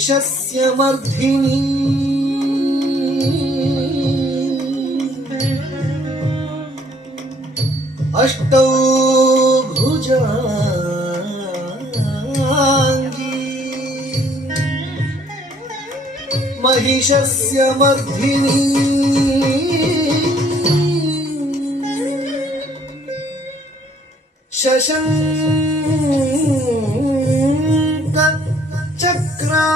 महिषस्य मर्धिनी अष्टौ भुजांगी महिषस्य मर्धिनी शशंक चक्रा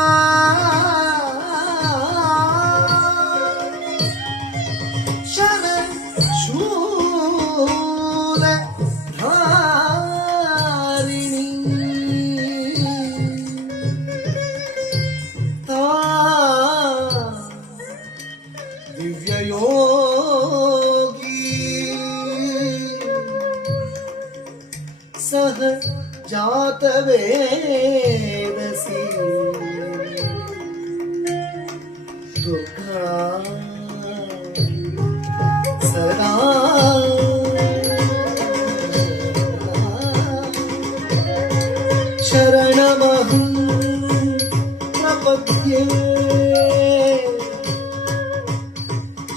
शर शूल धारिणी ता दिव्ययोगी सह जातवेदसी दुर्गा सदा शरणमहं प्रपद्ये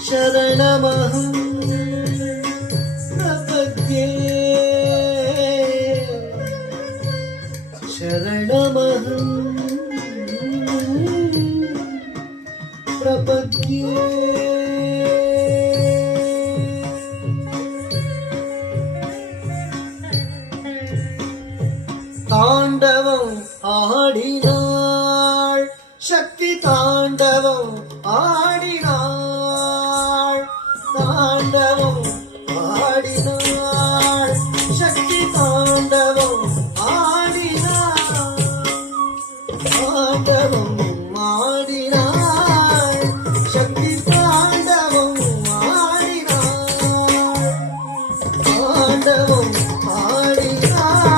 शरणमहं प्रपद्ये शरणमहं प्रपद्ये ताण्डवम् आडिनाள் शक्ति ताण्डवम् आडिनाள் ताण्डवम् आडिनाள் शक्ति ताण्डवम् आडिनाள் ताण्डवम् आडिनाள் शक्ति ताण्डवम् आडिनाள் ताण्डवम् आडिनाள்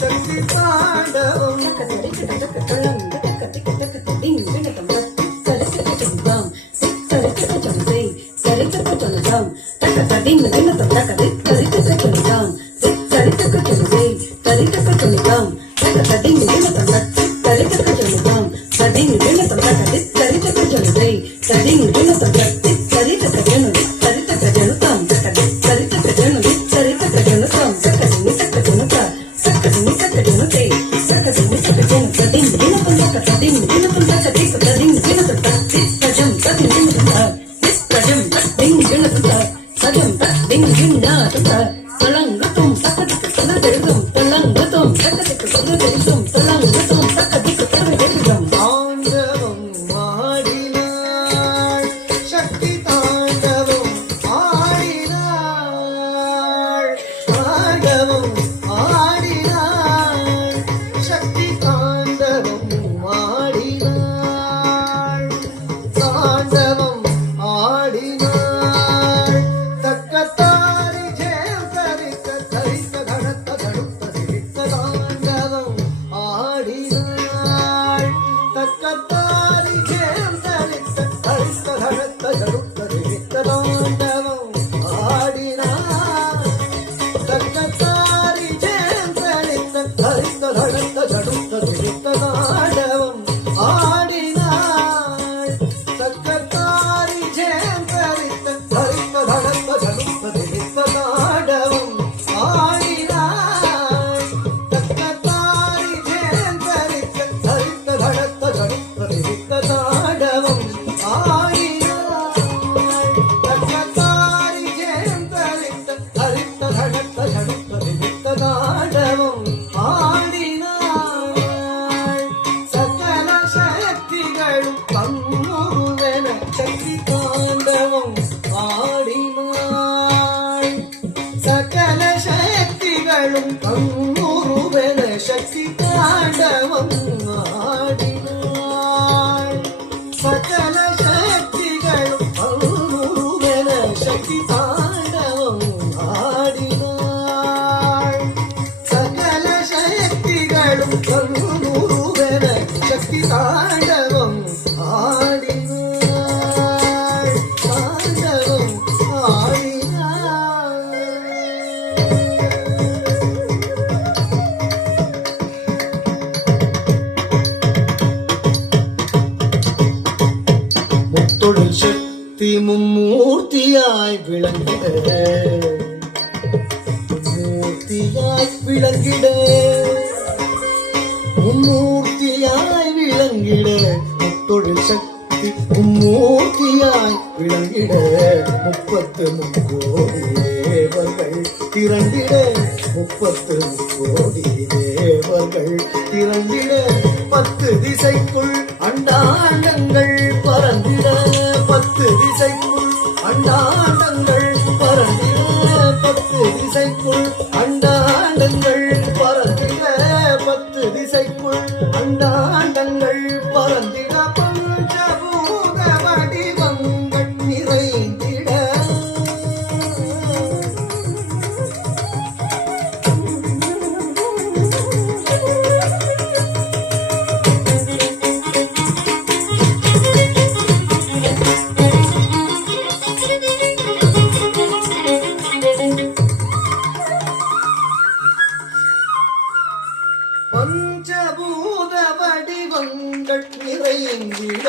शक्ति ताण्डवम् शक्ति ताण्डवम् आडिनाள் ताण्डवम् आडिनाள் விளங்கிட மூர்த்தியாய் விளங்கிட மும்மூர்த்தியாய் விளங்கிட முத்தொழில் சக்தி மும்மூர்த்தியாய் விளங்கிட 33 கோடி தேவர்கள் திரண்டிட 33 கோடி தேவர்கள் திரண்டிட 10 திசைக்குள் அண்டாண்டங்கள் பறந்திட 10 திசைக்குள் அண்டாண்டங்கள் பறந்திட 10 திசைக்குள் அண்டாண்டங்கள் பறந்திட 10 திசைக்குள் அண்டாண்டங்கள் பறந்திட பஞ்சபூத வடிவங்கள் நிறைந்திட பஞ்சபூத வடிவங்கள் நிறைந்திட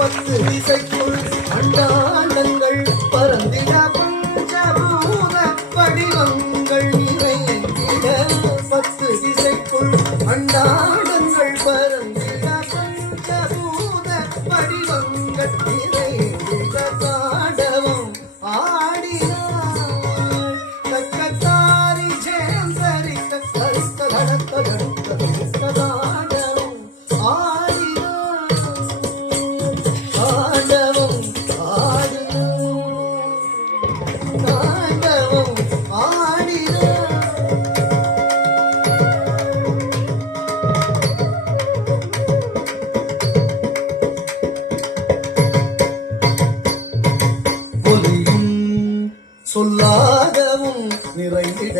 10 திசைக்குள் அண்டாண்டங்கள் பறந்திட பஞ்சபூத வடிவங்கள் நிறைந்திட 10 திசைக்குள் அண்டாண்டங்கள் பறந்திட பஞ்சபூத வடிவங்கள் நிறைந்திட தாண்டவம் ஆடினாள் தக்கத்தாரி ஜெயந்தரித்த கரித்த கடத்த தாண்டவம் ஆடினாள் தாண்டவம் ஆடினாள் தாண்டவம் ஆடினாள் ஒலியும் சொல்லாகவும் நிறைந்திட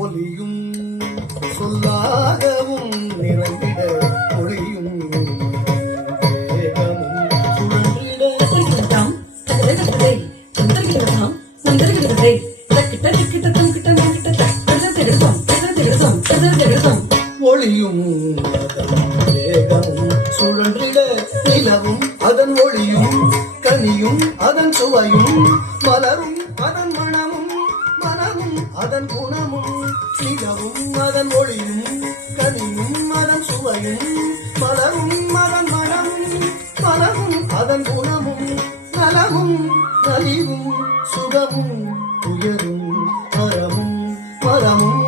ஒலியும் சொல்லாகவும் நிறைந்திட ஒளியும் வேகமும் சுழன்றிட ஒளியும் அதன் வேகமும் சுழன்றிட நிலவும் அதன் ஒளியும் கனியும் அதன் சுவையும் மலரும் அதன் மணமும் மனமும் அதன் குணமும் நிலவும் அதன் ஒளியும் கனியும் அதன் சுவையும் மலரும் அதன் மணமும் மனமும் அதன் குணமும் நலமும் நலிவும் சுகமும் உயரும் அறமும் மரமும்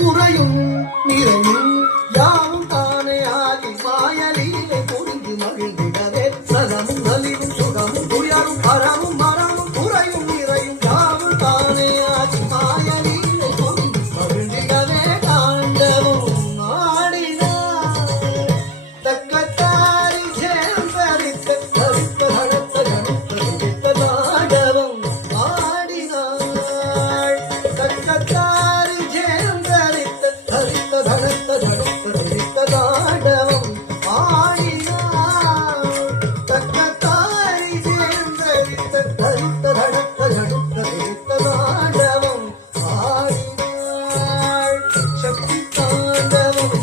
குறையும் நிறையும் யாவும் தானே ஆகி மாயலீலை புரிந்து மகிழ்ந்திடவே நலமும் நலிவும் சுகமும் உயரும் அறமும் மரமும் குறையும் நிறையும் யாவும் தானே ஆகி மாயலீலை புரிந்து மகிழ்ந்திடவே தாண்டவம் ஆடினார் தக்கத்தாரி ஜெயம் தரித்த தரித்த நடத்த நடத்த தாண்டவம் ஆடினாள் தக்கத்தாரி ஜெயம் தரித்த தரித்த நடத்த நடத்த தரித்த தாண்டவம் ஆடினாள் தக்கத்தாரி ஜெயம் தரித்த தரித்த நடத்த நடத்த தரித்த தாண்டவம் ஆடினாள் சக்தி தாண்டவம்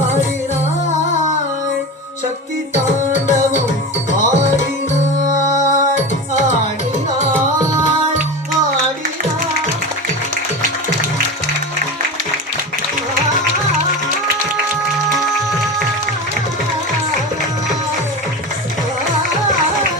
ஆடினாள் சக்தி தாண்டவம் ஆடினாள்